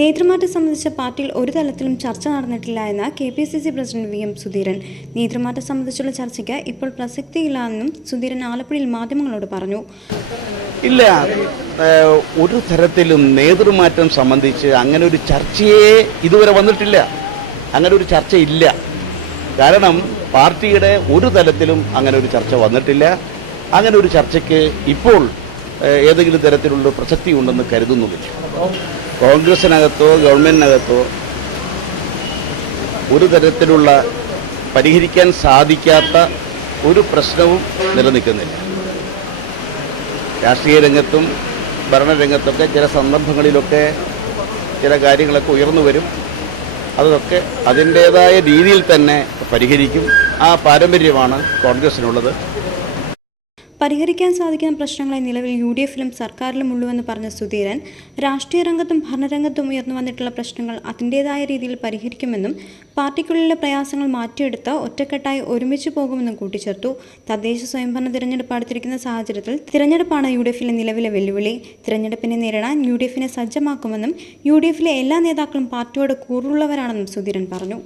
നേതൃമാറ്റം സംബന്ധിച്ച പാർട്ടിയിൽ ഒരു തലത്തിലും ചർച്ച നടന്നിട്ടില്ല എന്ന് KPCC പ്രസിഡന്റ് VM സുധീരൻ. നേതൃമാറ്റം സംബന്ധിച്ചുള്ള ചർച്ചയ്ക്ക് ഇപ്പോൾ പ്രസക്തിയില്ലെന്നും സുധീരൻ ആലപ്പുഴയിൽ മാധ്യമങ്ങളോട് പറഞ്ഞു. ഇല്ല, ഒരു തരത്തിലും നേതൃമാറ്റം സംബന്ധിച്ച് അങ്ങനെ ഒരു ചർച്ചയെ ഇതുവരെ വന്നിട്ടില്ല. അങ്ങനെ ഒരു ചർച്ചയില്ല. കാരണം പാർട്ടിയുടെ ഒരു തലത്തിലും അങ്ങനെ ഒരു ചർച്ച വന്നിട്ടില്ല. അങ്ങനെ ഒരു ചർച്ചയ്ക്ക് ഇപ്പോൾ ഏതെങ്കിലും തരത്തിലുള്ള പ്രസക്തി ഉണ്ടെന്ന് കരുതുന്നുമില്ല. കോൺഗ്രസിനകത്തോ ഗവൺമെൻറ്റിനകത്തോ ഒരു തരത്തിലുള്ള പരിഹരിക്കാൻ സാധിക്കാത്ത ഒരു പ്രശ്നവും നിലനിൽക്കുന്നില്ല. രാഷ്ട്രീയ രംഗത്തും ഭരണരംഗത്തൊക്കെ ചില സന്ദർഭങ്ങളിലൊക്കെ ചില കാര്യങ്ങളൊക്കെ ഉയർന്നു വരും. അതൊക്കെ അതിൻ്റേതായ രീതിയിൽ തന്നെ പരിഹരിക്കും. ആ പാരമ്പര്യമാണ് കോൺഗ്രസിനുള്ളത്. പരിഹരിക്കാൻ സാധിക്കുന്ന പ്രശ്നങ്ങളെ നിലവിൽ UDF-ലും സർക്കാരിലും ഉള്ളുവെന്ന് പറഞ്ഞ സുധീരൻ, രാഷ്ട്രീയ രംഗത്തും ഭരണരംഗത്തും ഉയർന്നു വന്നിട്ടുള്ള പ്രശ്നങ്ങൾ അതിൻ്റേതായ രീതിയിൽ പരിഹരിക്കുമെന്നും പാർട്ടിക്കുള്ളിലെ പ്രയാസങ്ങൾ മാറ്റിയെടുത്ത് ഒറ്റക്കെട്ടായി ഒരുമിച്ച് പോകുമെന്നും കൂട്ടിച്ചേർത്തു. തദ്ദേശ സ്വയംഭരണ തിരഞ്ഞെടുപ്പ് അടുത്തിരിക്കുന്ന സാഹചര്യത്തിൽ തിരഞ്ഞെടുപ്പാണ് UDF-ലെ നിലവിലെ വെല്ലുവിളി. തിരഞ്ഞെടുപ്പിനെ നേരിടാൻ UDF-നെ സജ്ജമാക്കുമെന്നും UDF-ലെ എല്ലാ നേതാക്കളും പാർട്ടിയോട് കൂറുള്ളവരാണെന്നും സുധീരൻ പറഞ്ഞു.